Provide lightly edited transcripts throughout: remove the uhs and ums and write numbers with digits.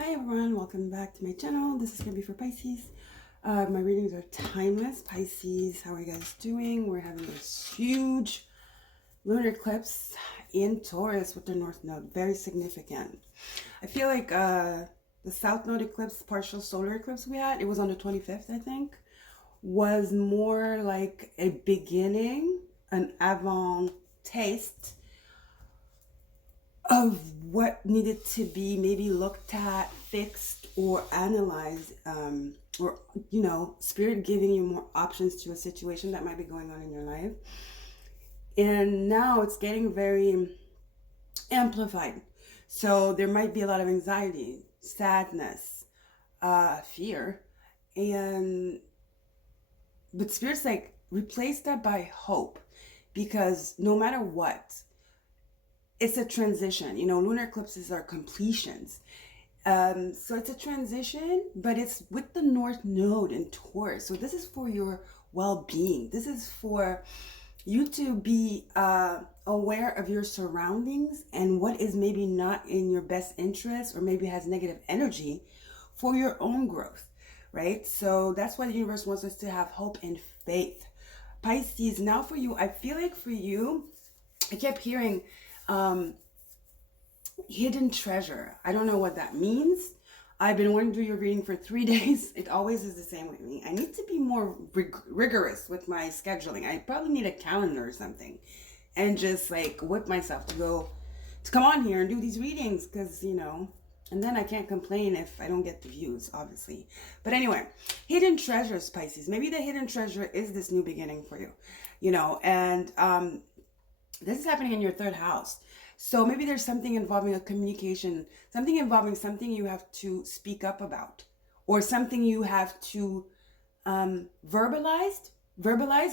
Hi everyone, welcome back to my channel. This is going to be for Pisces. My readings are timeless. Pisces, how are you guys doing? We're having this huge lunar eclipse in Taurus with the North Node. Very significant. I feel like the South Node eclipse, partial solar eclipse we had, it was on the 25th, I think, was more like a beginning, an avant taste of what needed to be maybe looked at, fixed, or analyzed, or spirit giving you more options to a situation that might be going on in your life. And now it's getting very amplified. So there might be a lot of anxiety, sadness, fear, and but spirit's like replace that by hope, because no matter what, it's a transition. Lunar eclipses are completions. So it's a transition, but it's with the North Node in Taurus. So this is for your well-being. This is for you to be aware of your surroundings and what is maybe not in your best interest or maybe has negative energy for your own growth, right? So that's why the universe wants us to have hope and faith. Pisces, now for you, I feel like for you, I kept hearing hidden treasure. I don't know what that means. I've been wanting to do your reading for 3 days. It always is the same with me. I need to be more rigorous with my scheduling. I probably need a calendar or something and just like whip myself to come on here and do these readings, because and then I can't complain if I don't get the views, obviously. But anyway, hidden treasures, Pisces. Maybe the hidden treasure is this new beginning for you, and this is happening in your third house. So maybe there's something involving a communication, something involving something you have to speak up about, or something you have to verbalize,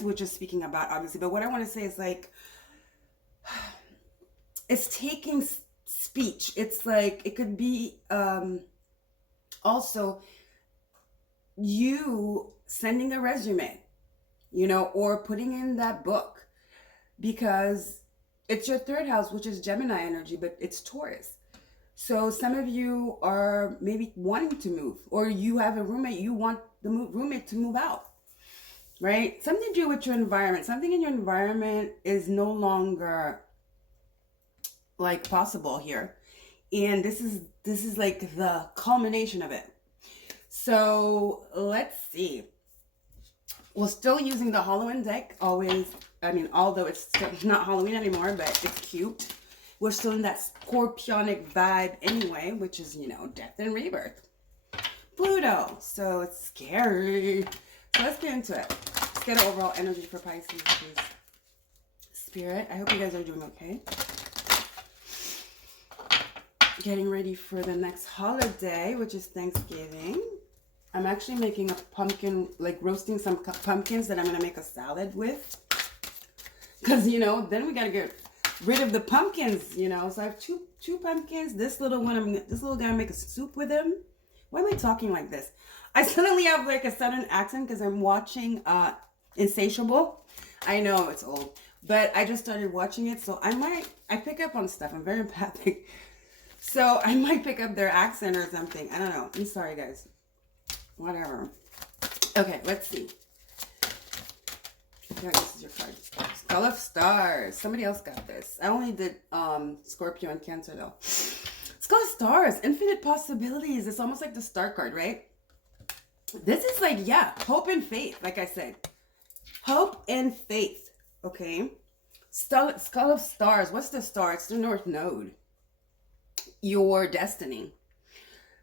which is speaking about, obviously. But what I want to say is like, it's taking speech. It's like, it could be also you sending a resume, or putting in that book, because it's your third house, which is Gemini energy, but it's Taurus. So some of you are maybe wanting to move, or you have a roommate, you want the roommate to move out, right? Something to do with your environment. Something in your environment is no longer like possible here. And this is like the culmination of it. So let's see. We're still using the Halloween deck, always. I mean, although it's still not Halloween anymore, but it's cute. We're still in that scorpionic vibe anyway, which is, death and rebirth. Pluto. So it's scary. So let's get into it. Let's get an overall energy for Pisces, please. Spirit, I hope you guys are doing okay. Getting ready for the next holiday, which is Thanksgiving. I'm actually making a pumpkin, like roasting some pumpkins that I'm going to make a salad with. Because, then we got to get rid of the pumpkins, So I have two pumpkins. This little guy, make a soup with him. Why am I talking like this? I suddenly have like a southern accent because I'm watching Insatiable. I know it's old, but I just started watching it. So I pick up on stuff. I'm very empathic. So I might pick up their accent or something. I don't know. I'm sorry, guys. Whatever. Okay, let's see. Okay, this is your card. Skull of Stars. Somebody else got this. I only did Scorpio and Cancer though. Skull of Stars. Infinite possibilities. It's almost like the star card, right? This is like, yeah, hope and faith. Like I said, hope and faith. Okay. Skull of Stars. What's the star? It's the North Node. Your destiny.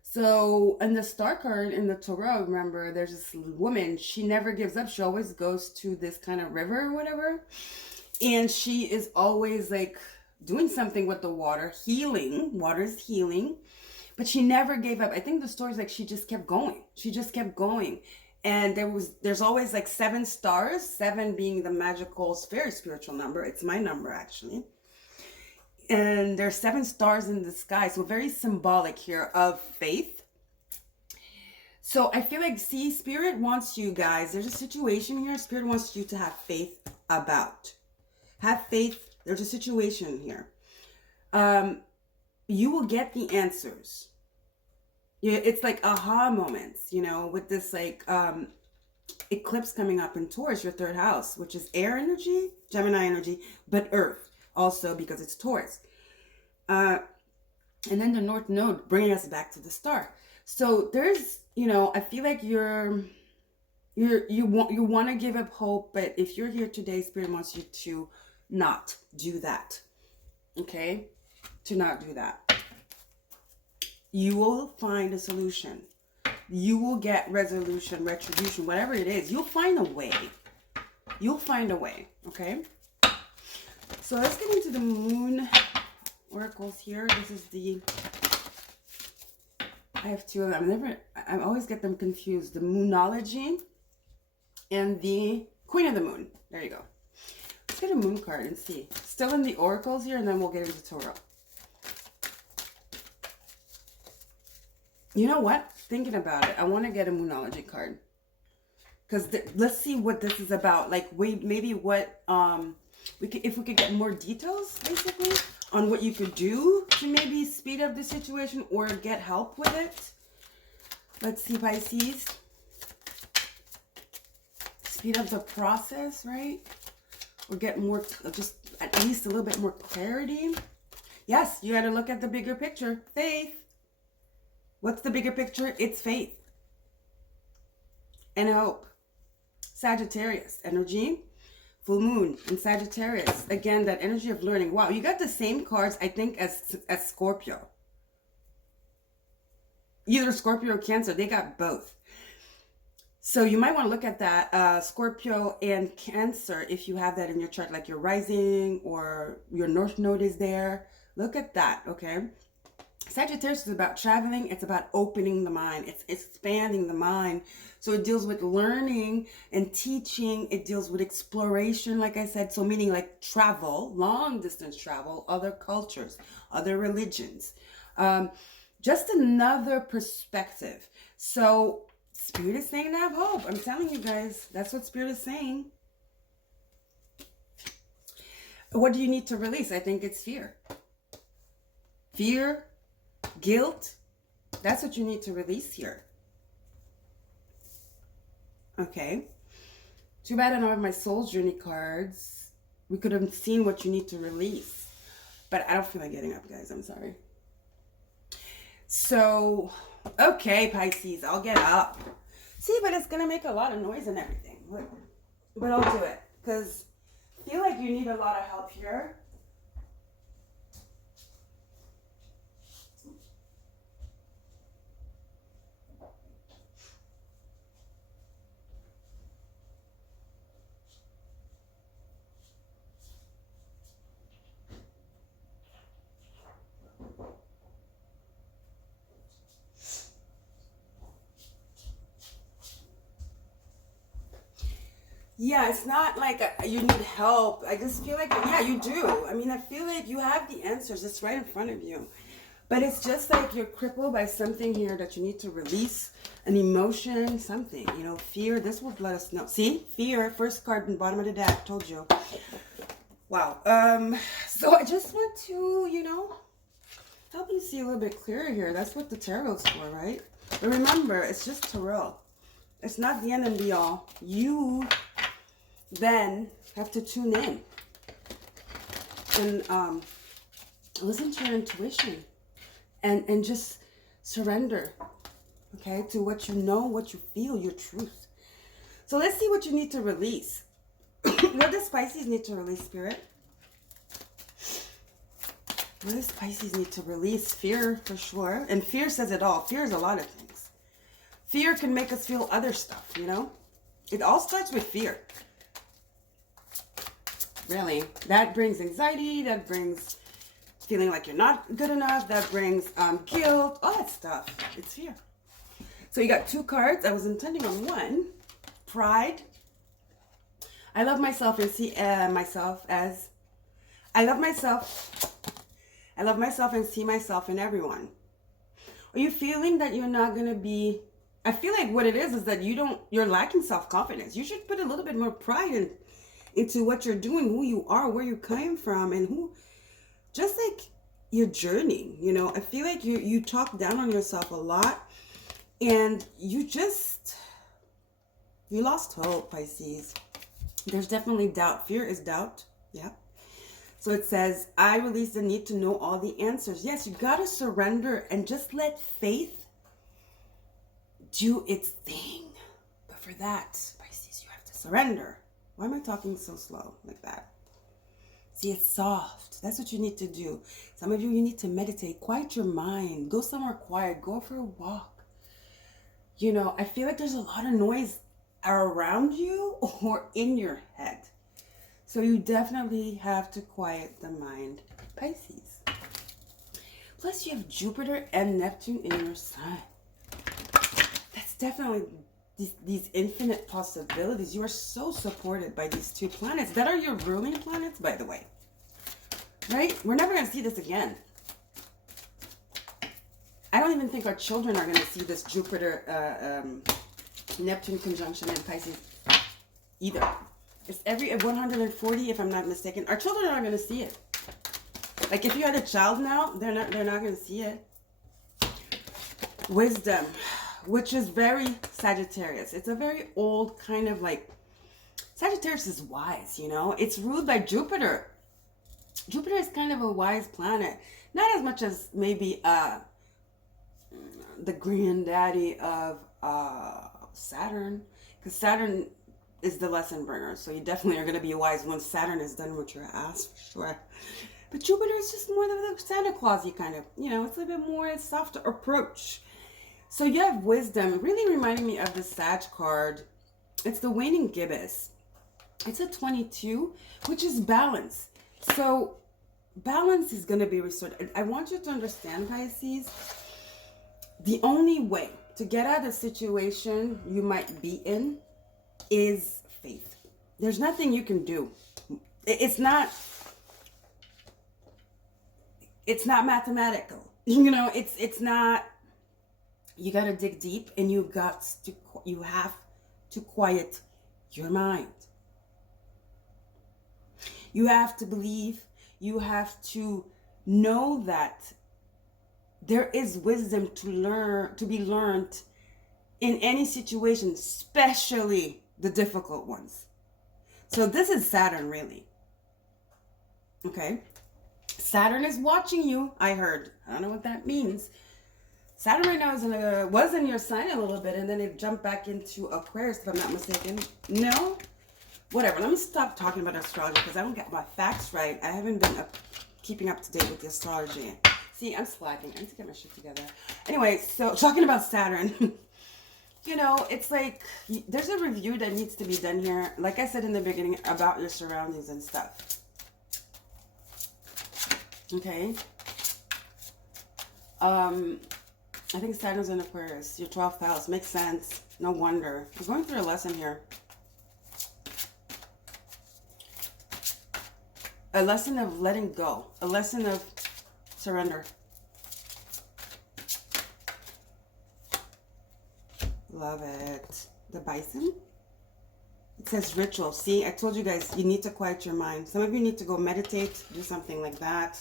So, in the star card in the Tarot, remember, there's this woman, she never gives up. She always goes to this kind of river or whatever. And she is always like doing something with the water, healing. Water is healing. But she never gave up. I think the story's like she just kept going. She just kept going. And there's always like 7 stars, 7 being the magical, very spiritual number. It's my number, actually. And there's 7 stars in the sky, so very symbolic here of faith. So I feel like, see, Spirit wants you guys, there's a situation here Spirit wants you to have faith about. Have faith. There's a situation here. You will get the answers. Yeah, it's like aha moments, with this like eclipse coming up in Taurus, your third house, which is air energy, Gemini energy, but Earth also because it's Taurus. Uh, and then the North Node bringing us back to the star. So there's, I feel like you want to give up hope, but if you're here today, Spirit wants you to not do that. Okay, to not do that. You will find a solution. You will get resolution, retribution, whatever it is. You'll find a way. You'll find a way. Okay. So let's get into the moon oracles here. This is I have two of them. I always get them confused. The Moonology and the Queen of the Moon. There you go. Let's get a moon card and see. Still in the oracles here, and then we'll get into Torah. You know what? Thinking about it, I want to get a Moonology card. Because let's see what this is about. Like, maybe what, if we could get more details, basically, on what you could do to maybe speed up the situation or get help with it. Let's see, Pisces. Speed up the process, right? Or get more, just at least a little bit more clarity. Yes, you got to look at the bigger picture. Faith. What's the bigger picture? It's faith and hope. Sagittarius energy, full moon in Sagittarius. Again, that energy of learning. Wow, you got the same cards, I think, as Scorpio. Either Scorpio or Cancer. They got both. So you might want to look at that Scorpio and Cancer if you have that in your chart, like your rising or your North Node is there. Look at that, okay? Sagittarius is about traveling. It's about opening the mind. It's expanding the mind. So it deals with learning and teaching. It deals with exploration, like I said. So meaning like travel, long distance travel, other cultures, other religions. Just another perspective. So Spirit is saying to have hope. I'm telling you guys, that's what Spirit is saying. What do you need to release? I think it's fear. Fear. Guilt, that's what you need to release here. Okay. Too bad I don't have my soul journey cards. We could have seen what you need to release. But I don't feel like getting up, guys. I'm sorry. So, okay, Pisces, I'll get up. See, but it's going to make a lot of noise and everything. But I'll do it. Because I feel like you need a lot of help here. Yeah, it's not like you need help. I just feel like, yeah, you do. I mean, I feel like you have the answers. It's right in front of you. But it's just like you're crippled by something here that you need to release, an emotion, something, fear. This will let us know. See, fear, first card in the bottom of the deck, told you. Wow. So I just want to, help you see a little bit clearer here. That's what the tarot's for, right? But remember, it's just tarot. It's not the end and be all. You then have to tune in and listen to your intuition and just surrender, okay, to what you know, what you feel, your truth. So let's see what you need to release. What does Pisces need to release, Spirit? What does Pisces need to release? Fear, for sure. And fear says it all. Fear is a lot of things. Fear can make us feel other stuff, It all starts with fear. Really. That brings anxiety. That brings feeling like you're not good enough. That brings guilt. All that stuff. It's fear. So you got two cards. I was intending on one. Pride. I love myself and see myself as... I love myself and see myself in everyone. Are you feeling that you're not going to be... I feel like what it is that you're lacking self-confidence. You should put a little bit more pride into what you're doing, who you are, where you came from, and just like your journey. You know, I feel like you talk down on yourself a lot, and you lost hope, Pisces. There's definitely doubt. Fear is doubt. Yeah. So it says, I release the need to know all the answers. Yes, you got to surrender and just let faith do its thing. But for that, Pisces, you have to surrender. Why am I talking so slow like that? See, it's soft. That's what you need to do. Some of you need to meditate. Quiet your mind. Go somewhere quiet. Go for a walk. You know, I feel like there's a lot of noise around you or in your head. So you definitely have to quiet the mind, Pisces. Plus you have Jupiter and Neptune in your sign. That's definitely these infinite possibilities. You are so supported by these two planets that are your ruling planets, by the way. Right? We're never going to see this again. I don't even think our children are going to see this Jupiter Neptune conjunction in Pisces either. It's every 140, if I'm not mistaken. Our children are not going to see it. Like if you had a child now, they're not going to see it. Wisdom, which is very Sagittarius. It's a very old kind of like, Sagittarius is wise, you know. It's ruled by Jupiter. Jupiter is kind of a wise planet. Not as much as maybe the granddaddy of Saturn. Because Saturn is the lesson bringer. So you definitely are going to be wise once Saturn is done with your ass, for sure. But Jupiter is just more the Santa Claus-y kind of, you know, it's a bit more a softer approach. So you have wisdom, really reminding me of the Sag card. It's the waning gibbous. It's a 22, which is balance. So balance is going to be restored. I want you to understand, Pisces, the only way to get out of the situation you might be in is faith. There's nothing you can do. It's not mathematical. You know, it's not, you got to dig deep and you have to quiet your mind. You have to believe, you have to know that there is wisdom to be learned in any situation, especially the difficult ones. So this is Saturn, really. Okay? Saturn is watching you, I heard. I don't know what that means. Saturn right now was in your sign a little bit, and then it jumped back into Aquarius, if I'm not mistaken. No? Whatever. Let me stop talking about astrology because I don't get my facts right. I haven't been keeping up to date with the astrology. See, I'm slacking. I need to get my shit together. Anyway, so talking about Saturn, you know, it's like there's a review that needs to be done here. Like I said in the beginning, about your surroundings and stuff. Okay? I think Saturn's in Aquarius. Your 12th house. Makes sense. No wonder. You're going through a lesson here. A lesson of letting go. A lesson of surrender. Love it. The bison. It says ritual. See, I told you guys, you need to quiet your mind. Some of you need to go meditate, do something like that.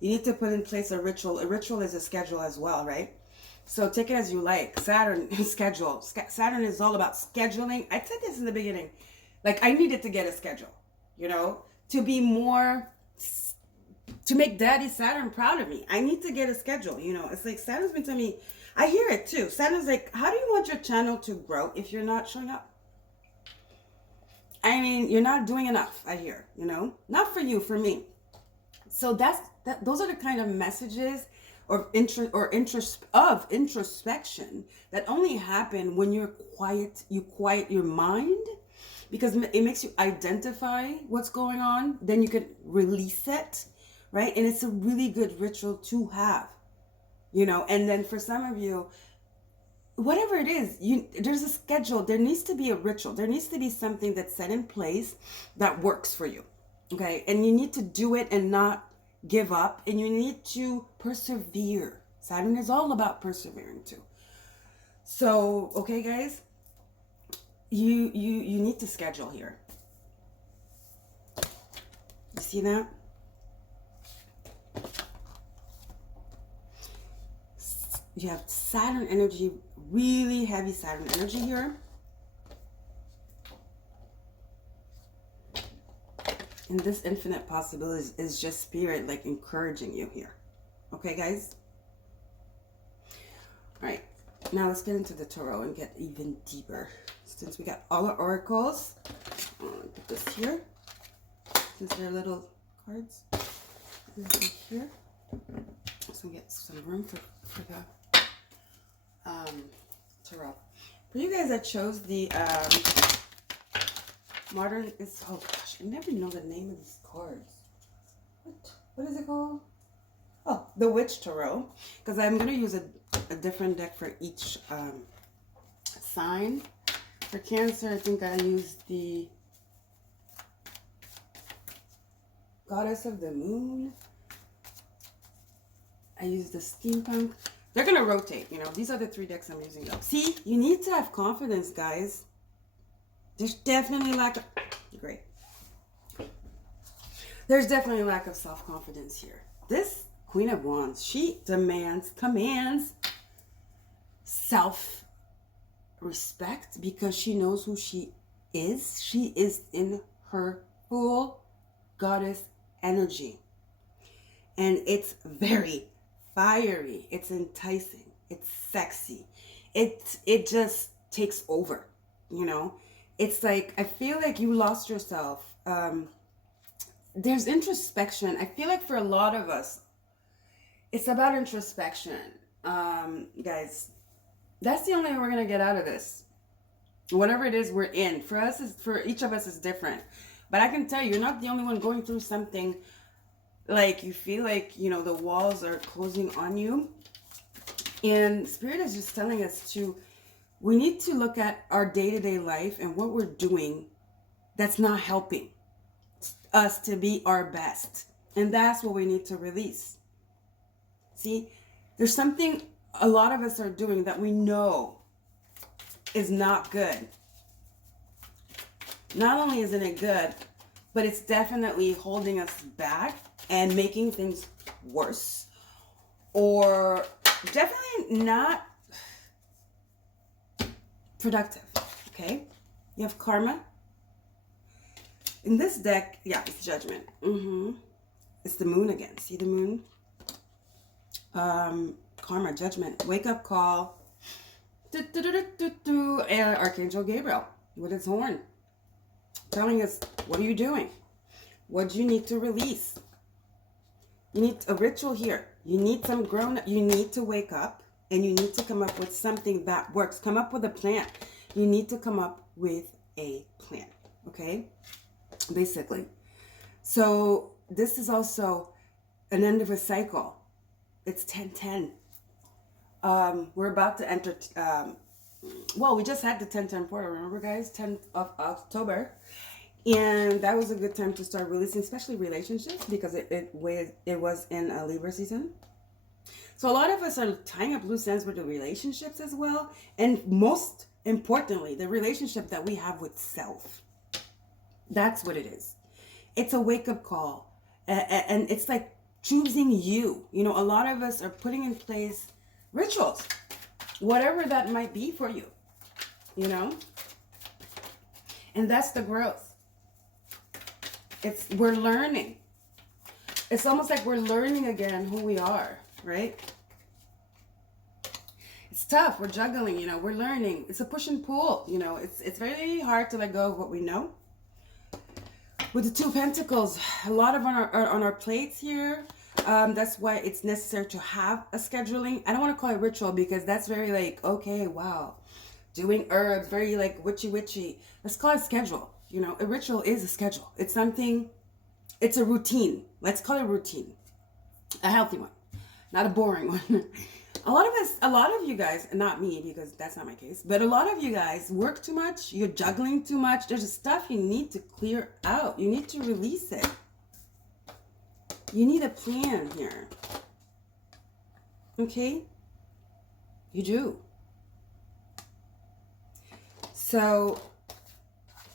You need to put in place a ritual. A ritual is a schedule as well, right? So take it as you like. Saturn is schedule. Saturn is all about scheduling. I said this in the beginning. Like, I needed to get a schedule, you know, to be more, to make Daddy Saturn proud of me. I need to get a schedule, you know. It's like Saturn's been telling me, I hear it too. Saturn's like, how do you want your channel to grow if you're not showing up? I mean, you're not doing enough, I hear, you know. Not for you, for me. So those are the kind of messages of introspection that only happen when you quiet your mind, because it makes you identify what's going on. Then you can release it, right? And it's a really good ritual to have, you know. And then for some of you, whatever it is, there's a schedule. There needs to be a ritual. There needs to be something that's set in place that works for you, okay? And you need to do it and not give up, and you need to persevere. Saturn is all about persevering too. So, okay, guys, you need to schedule here. You see that? You have Saturn energy, really heavy Saturn energy here. And this infinite possibilities is just spirit like encouraging you here. Okay, guys? All right. Now let's get into the tarot and get even deeper. Since we got all our oracles, I'm going to put this here. Since they're little cards. This is here. So we get some room for the tarot. For you guys that chose the modern, is, oh gosh, I never know the name of these cards. What is it called? Oh, the Witch Tarot. Because I'm going to use a different deck for each sign. For Cancer, I think I used the Goddess of the Moon. I used the Steampunk. They're going to rotate, you know. These are the 3 decks I'm using though. See, you need to have confidence, guys. There's definitely lack of... Great. There's definitely a lack of self-confidence here. This Queen of Wands, she commands self-respect because she knows who she is. She is in her full goddess energy. And it's very fiery. It's enticing. It's sexy. It just takes over, you know? It's like, I feel like you lost yourself. There's introspection. I feel like for a lot of us, it's about introspection. Guys, that's the only way we're going to get out of this. Whatever it is we're in. For each of us is different. But I can tell you, you're not the only one going through something like you feel like, you know, the walls are closing on you. And Spirit is just telling us we need to look at our day-to-day life and what we're doing that's not helping us to be our best. And that's what we need to release. See, there's something a lot of us are doing that we know is not good. Not only isn't it good, but it's definitely holding us back and making things worse. Or definitely not productive, okay? You have karma. In this deck, yeah, it's judgment. It's the moon again. See the moon? Karma, judgment, wake up call. Archangel Gabriel with his horn. Telling us, what are you doing? What do you need to release? You need a ritual here. You need some you need to wake up and you need to come up with something that works. Come up with a plan. You need to come up with a plan. Okay? Basically. So this is also an end of a cycle. It's 10/10. We're about to enter, well, we just had the 10/10 portal, remember guys? 10th of October. And that was a good time to start releasing, especially relationships, because it was in a Libra season. So a lot of us are tying up loose ends with the relationships as well. And most importantly, the relationship that we have with self. That's what it is. It's a wake-up call. And it's like choosing you. You know, a lot of us are putting in place rituals, whatever that might be for you, you know? And that's the growth. We're learning. It's almost like we're learning again who we are, right? It's tough. We're juggling, you know, we're learning. It's a push and pull, you know, it's very hard to let go of what we know. With the 2 of Pentacles, a lot of on our plates here. That's why it's necessary to have a scheduling. I don't want to call it ritual because that's very like, okay, wow. Doing herbs, very like witchy. Let's call it schedule. You know, a ritual is a schedule. It's something, it's a routine. Let's call it routine. A healthy one, not a boring one. A lot of you guys, not me because that's not my case, but a lot of you guys work too much. You're juggling too much. There's stuff you need to clear out. You need to release it. You need a plan here. Okay? You do. So,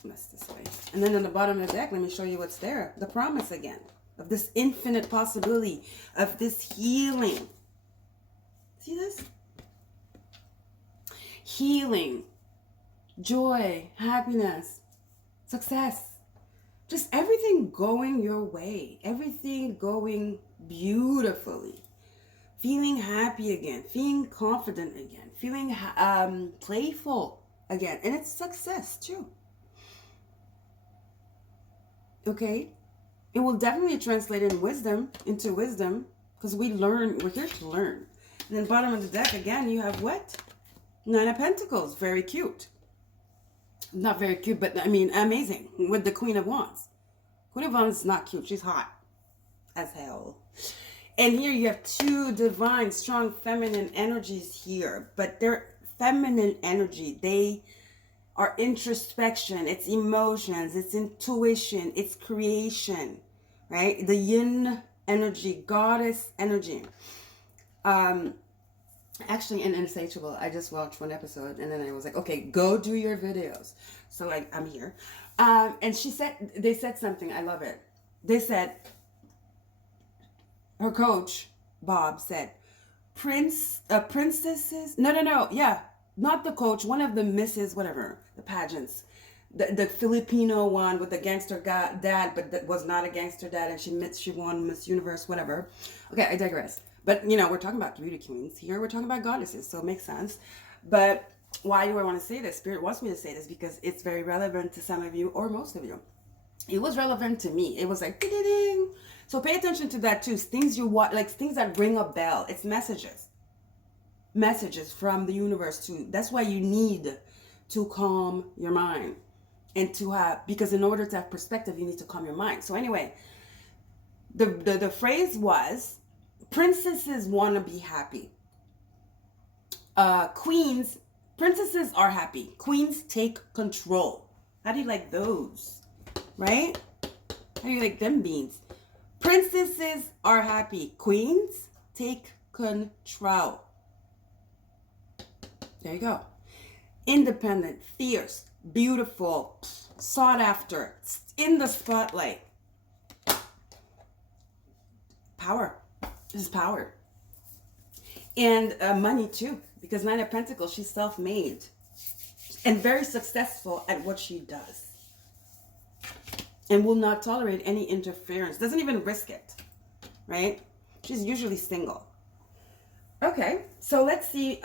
that's this way. And then on the bottom of the deck, let me show you what's there. The promise again. Of this infinite possibility. Of this healing. See this? healing, joy, happiness, success. Just everything going your way, everything going beautifully, feeling happy again, feeling confident again, feeling playful again, and it's success too. Okay, it will definitely translate into wisdom, because we're here to learn. And then bottom of the deck again, you have what? Nine of Pentacles, very cute. Not very cute, but I mean amazing, with the Queen of Wands. Queen of Wands is not cute, she's hot as hell. And here you have two divine, strong feminine energies here, but they're feminine energy. They are introspection, it's emotions, it's intuition, it's creation, right? The yin energy, goddess energy. Actually, in Insatiable, I just watched one episode and then I was like, okay, go do your videos. So like, I'm here. And they said something, I love it. They said, her coach, Bob, said, princesses, no, yeah, not the coach, one of the misses, whatever, the pageants. The Filipino one with the gangster dad, but that was not a gangster dad, and she won Miss Universe, whatever. Okay, I digress. But, we're talking about beauty queens. Here we're talking about goddesses, so it makes sense. But why do I want to say this? Spirit wants me to say this because it's very relevant to some of you or most of you. It was relevant to me. It was like, ding. So pay attention to that too. Things you want, like things that ring a bell. It's messages. Messages from the universe too. That's why you need to calm your mind. And because in order to have perspective, you need to calm your mind. So anyway, the phrase was, princesses want to be happy. Princesses are happy. Queens take control. How do you like those? Right? How do you like them beans? Princesses are happy. Queens take control. There you go. Independent, fierce, beautiful, sought after, in the spotlight. Power. This is power. And money too, because Nine of Pentacles, she's self-made and very successful at what she does. And will not tolerate any interference. Doesn't even risk it, right? She's usually single. Okay, so let's see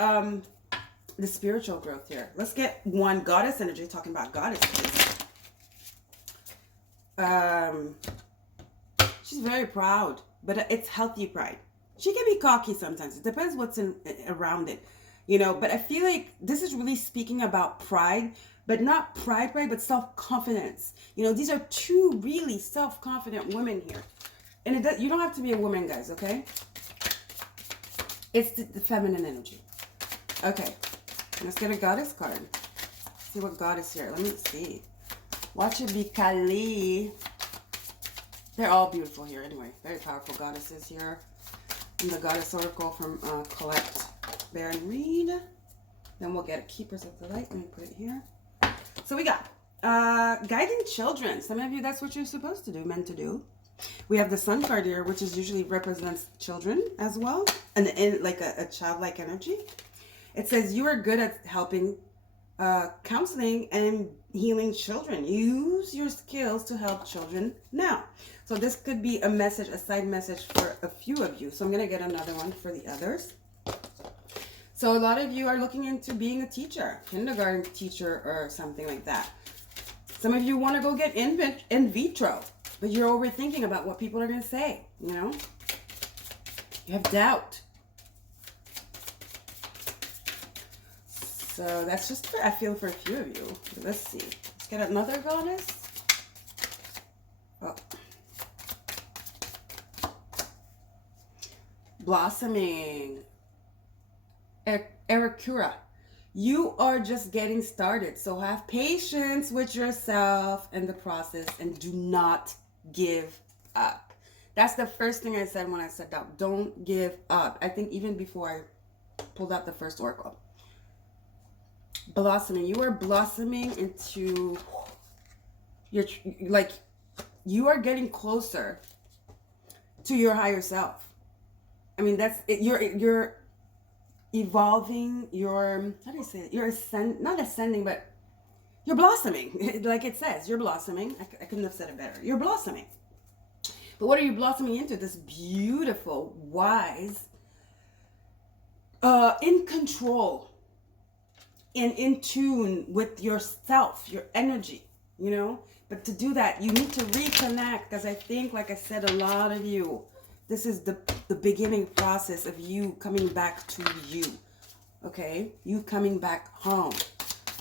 the spiritual growth here. Let's get one goddess energy, talking about goddesses. She's very proud, but it's healthy pride. She can be cocky sometimes. It depends what's around it, but I feel like this is really speaking about pride, but not pride, but self-confidence. These are two really self-confident women here. And you don't have to be a woman, guys, okay? It's the feminine energy. Okay, let's get a goddess card. See what goddess here. Let me see. Watch it be Kali. They're all beautiful here anyway. Very powerful goddesses here. And the goddess oracle from Colette Baron Reed. Then we'll get a Keepers of the Light. Let me put it here. So we got guiding children. Some of you, that's what you're supposed to do, meant to do. We have the Sun card here, which is usually represents children as well, and like a childlike energy. It says you are good at helping, counseling and healing children. Use your skills to help children now. So this could be a message, a side message for a few of you. So I'm going to get another one for the others. So a lot of you are looking into being a teacher, kindergarten teacher or something like that. Some of you want to go get in vitro, but you're overthinking about what people are going to say, You have doubt. So that's just I feel for a few of you. Let's see. Let's get another goddess. Oh. Blossoming. Ericura. You are just getting started. So have patience with yourself and the process and do not give up. That's the first thing I said when I said that. Don't give up. I think even before I pulled out the first oracle. Blossoming. You are blossoming into you are getting closer to your higher self. I mean, that's it. You're evolving, how do you say it? You're not ascending, but you're blossoming. Like it says, you're blossoming. I couldn't have said it better. You're blossoming. But what are you blossoming into? This beautiful, wise, in control, and in tune with yourself, your energy, you know? But to do that, you need to reconnect, because I think, like I said, a lot of you, this is the beginning process of you coming back to you, okay? You coming back home.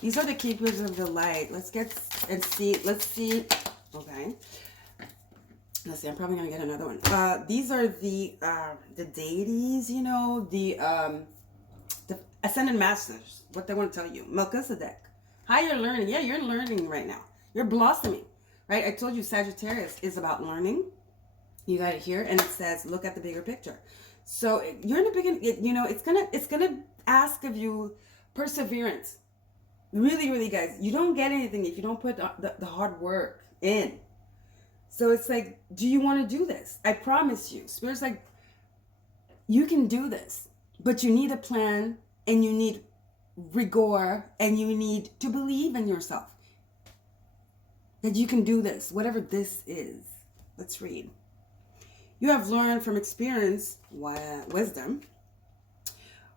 These are the keepers of the light. Let's get and see. Let's see. Okay. Let's see. I'm probably gonna get another one. These are the deities. You know, the ascended masters. What they want to tell you. Melchizedek. Higher learning. Yeah, you're learning right now. You're blossoming, right? I told you Sagittarius is about learning. You got it here, and it says, look at the bigger picture. So you're in the beginning. You know, it's gonna ask of you perseverance. Really, really, guys, you don't get anything if you don't put the hard work in. So it's like, do you want to do this? I promise you. Spirit's like, you can do this, but you need a plan, and you need rigor, and you need to believe in yourself that you can do this, whatever this is. Let's read. You have learned from experience, wisdom.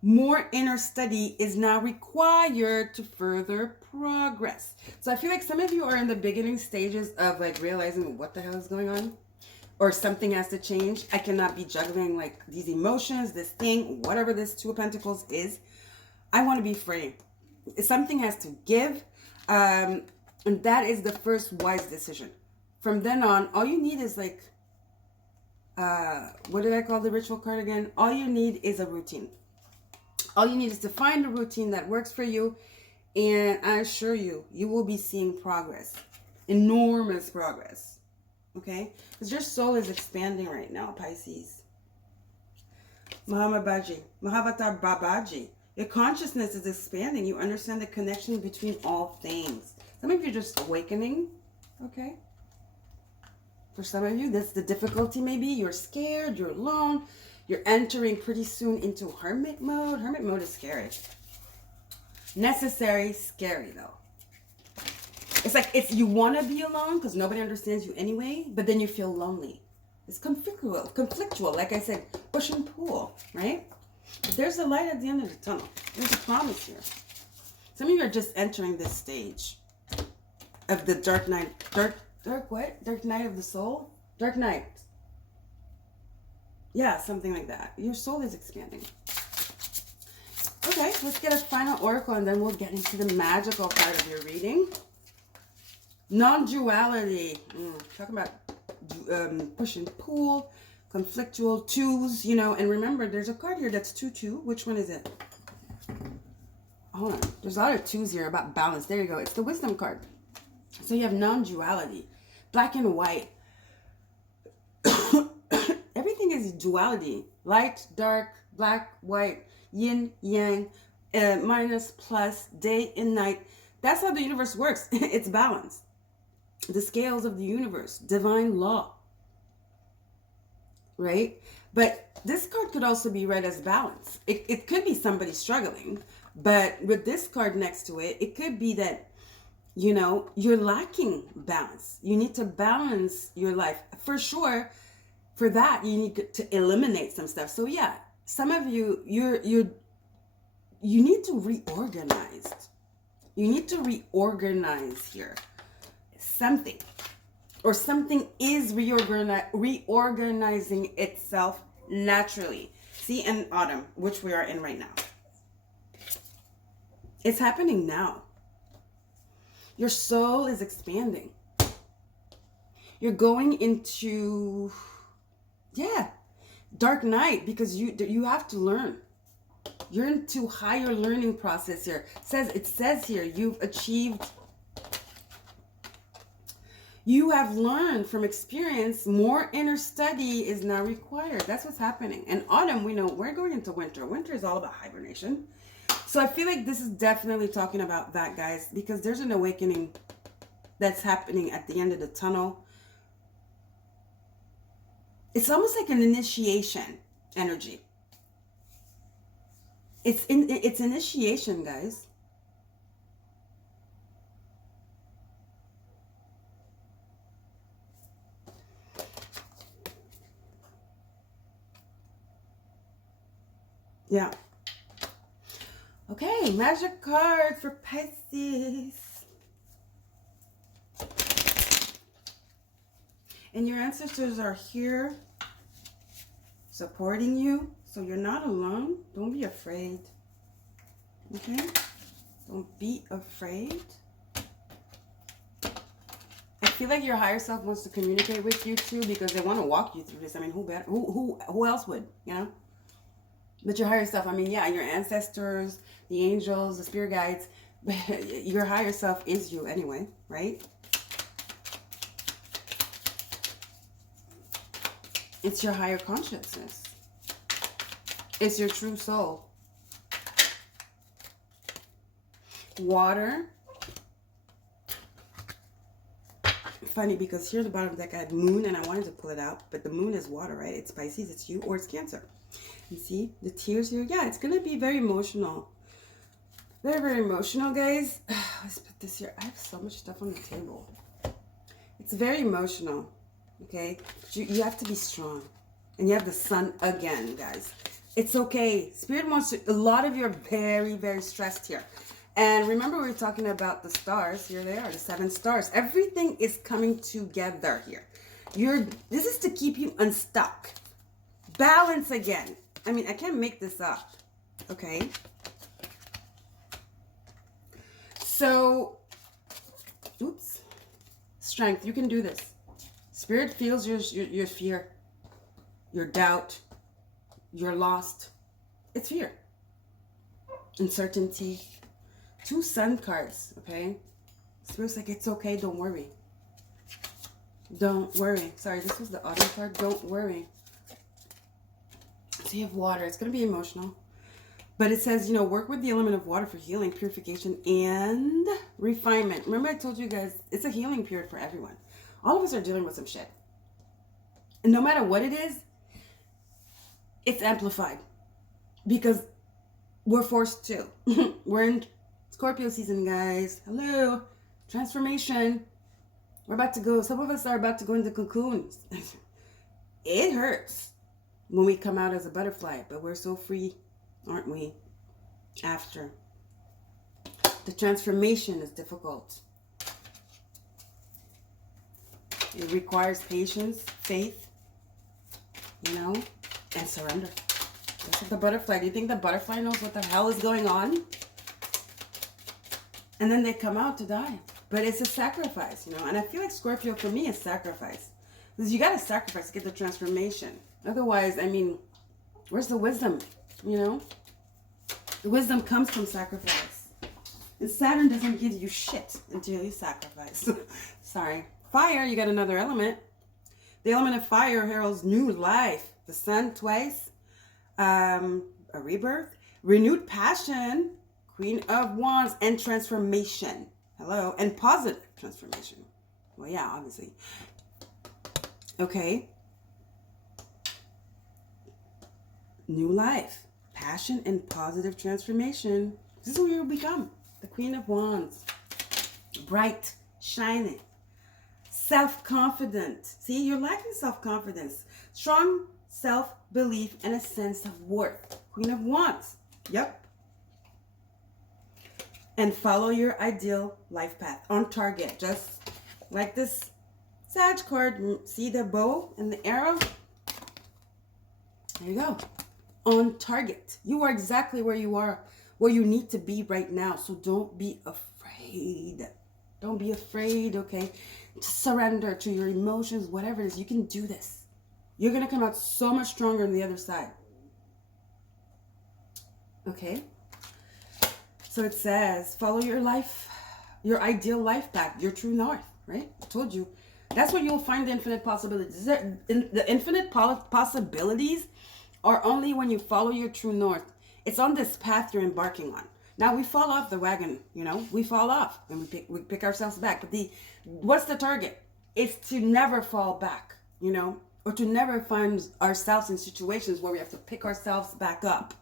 More inner study is now required to further progress. So I feel like some of you are in the beginning stages of like realizing what the hell is going on, or something has to change. I cannot be juggling like these emotions, this thing, whatever this Two of Pentacles is. I want to be free. Something has to give. And that is the first wise decision. From then on, all you need is like, what did I call the ritual card again? All you need is a routine. All you need is to find a routine that works for you, and I assure you, you will be seeing progress. Enormous progress. Okay? Because your soul is expanding right now, Pisces. Mahavatar Babaji. Your consciousness is expanding. You understand the connection between all things. Some of you are just awakening. Okay? For some of you, that's the difficulty maybe. You're scared. You're alone. You're entering pretty soon into hermit mode. Hermit mode is scary. Necessary, scary though. It's like you want to be alone because nobody understands you anyway, but then you feel lonely. It's conflictual. Like I said, push and pull, right? But there's a light at the end of the tunnel. There's a promise here. Some of you are just entering this stage of the dark night. Dark what? Dark night of the soul? Dark night. Yeah, something like that. Your soul is expanding. Okay, let's get a final oracle and then we'll get into the magical part of your reading. Non-duality. Talking about push and pull, conflictual, twos, you know. And remember, there's a card here that's 2-2. Which one is it? Hold on. There's a lot of twos here about balance. There you go. It's the wisdom card. So you have non-duality. Black and white. Everything is duality. Light, dark, black, white, yin, yang, minus, plus, day and night. That's how the universe works. It's balance. The scales of the universe. Divine law. Right? But this card could also be read as balance. It could be somebody struggling. But with this card next to it, it could be that, you know, you're lacking balance. You need to balance your life. For sure, for that, you need to eliminate some stuff. So yeah, some of you, you need to reorganize. You need to reorganize here. Something. Or something is reorganizing itself naturally. See, in autumn, which we are in right now. It's happening now. Your soul is expanding. You're going into, yeah, dark night because you have to learn. You're into higher learning process here. It says here, you've achieved, you have learned from experience, more inner study is now required. That's what's happening. And autumn, we know we're going into winter. Winter is all about hibernation. So I feel like this is definitely talking about that, guys, because there's an awakening that's happening at the end of the tunnel. It's almost like an initiation energy. It's initiation, guys. Yeah. Okay, magic card for Pisces. And your ancestors are here supporting you, so you're not alone. Don't be afraid. Okay? Don't be afraid. I feel like your higher self wants to communicate with you too, because they want to walk you through this. I mean, who better? Who else would? You know. But your higher self. I mean, yeah, your ancestors, the angels, the spirit guides. Your higher self is you anyway, right? It's your higher consciousness. It's your true soul. Water. Funny, because here at the bottom of the deck I had moon and I wanted to pull it out, but the moon is water, right? It's Pisces, it's you, or it's Cancer. You see the tears here? Yeah, it's gonna be very emotional. Very, very emotional, guys. Let's put this here. I have so much stuff on the table. It's very emotional, okay? You have to be strong. And you have the sun again, guys. It's okay. Spirit wants to, a lot of you are very, very stressed here. And remember, we were talking about the stars. Here they are, the 7 stars. Everything is coming together here. This is to keep you unstuck. Balance again. I mean, I can't make this up. Okay? So, oops. Strength. You can do this. Spirit feels your fear, your doubt, your lost. It's fear. Uncertainty. 2 sun cards, okay? Spirit's like, it's okay, don't worry. Don't worry. Sorry, this was the autumn card. Don't worry. So you have water. It's going to be emotional. But it says, you know, work with the element of water for healing, purification, and refinement. Remember I told you guys, it's a healing period for everyone. All of us are dealing with some shit. And no matter what it is, it's amplified. Because we're forced to. We're in Scorpio season, guys. Hello. Transformation. We're about to go. Some of us are about to go into cocoons. It hurts when we come out as a butterfly, but we're so free, aren't we? After. The transformation is difficult. It requires patience, faith, you know, and surrender. Look at the butterfly. Do you think the butterfly knows what the hell is going on? And then they come out to die. But it's a sacrifice, you know. And I feel like Scorpio, for me, is sacrifice. Because you got to sacrifice to get the transformation. Otherwise, I mean, where's the wisdom, you know? The wisdom comes from sacrifice. And Saturn doesn't give you shit until you sacrifice. Sorry. Fire, you got another element. The element of fire heralds new life. The sun twice. A rebirth. Renewed passion. Queen of Wands. And transformation. Hello. And positive transformation. Well, yeah, obviously. Okay. New life. Passion and positive transformation. This is who you'll become. The Queen of Wands. Bright. Shining. Self-confident. See, you're lacking self-confidence. Strong self-belief and a sense of worth. Queen of Wands. Yep. And follow your ideal life path. On target. Just like this Sag card. See the bow and the arrow? There you go. On target. You are exactly where you are, where you need to be right now. So don't be afraid. Don't be afraid, okay? Just surrender to your emotions, whatever it is. You can do this. You're going to come out so much stronger on the other side. Okay? So it says, follow your life, your ideal life path, your true north, right? I told you. That's where you'll find the infinite possibilities. The infinite possibilities are only when you follow your true north. It's on this path you're embarking on. Now we fall off the wagon, you know, we fall off and we pick ourselves back. But what's the target? It's to never fall back, you know, or to never find ourselves in situations where we have to pick ourselves back up.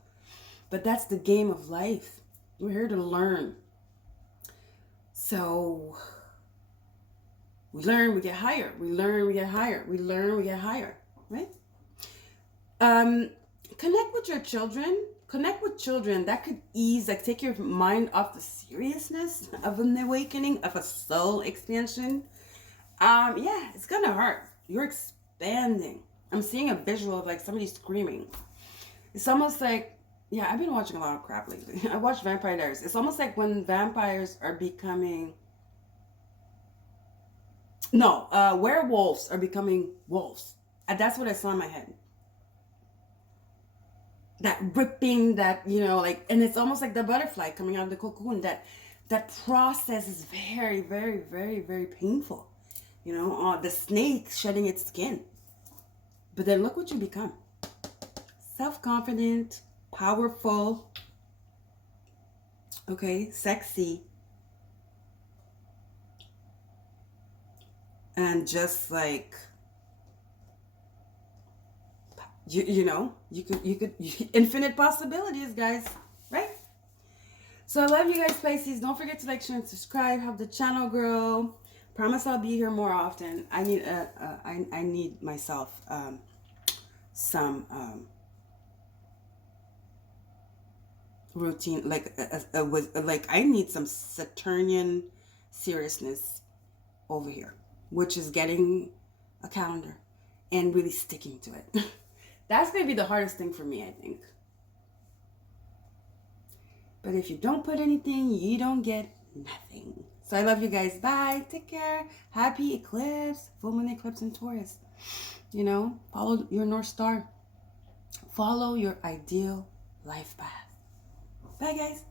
But that's the game of life. We're here to learn. So we learn, we get higher. We learn, we get higher. We learn, we get higher. Right? Um, Connect with your children. Connect with children. That could ease, like, take your mind off the seriousness of an awakening, of a soul expansion. Yeah, it's gonna hurt. You're expanding. I'm seeing a visual of like somebody screaming. It's almost like, yeah, I've been watching a lot of crap lately. I watched Vampire Diaries. It's almost like when vampires are becoming, no, werewolves are becoming wolves. That's what I saw in my head. That ripping, that, like, and it's almost like the butterfly coming out of the cocoon. That process is very, very, very, very painful. The snake shedding its skin. But then look what you become. Self-confident, powerful, okay, sexy, and just like, you could infinite possibilities, guys, right? So I love you guys, Pisces. Don't forget to like, share, and subscribe. Help the channel grow. Promise I'll be here more often. I need myself some routine, like like I need some Saturnian seriousness over here, which is getting a calendar and really sticking to it. That's going to be the hardest thing for me, I think. But if you don't put anything, you don't get nothing. So I love you guys. Bye. Take care. Happy eclipse. Full moon eclipse in Taurus. Follow your North Star. Follow your ideal life path. Bye, guys.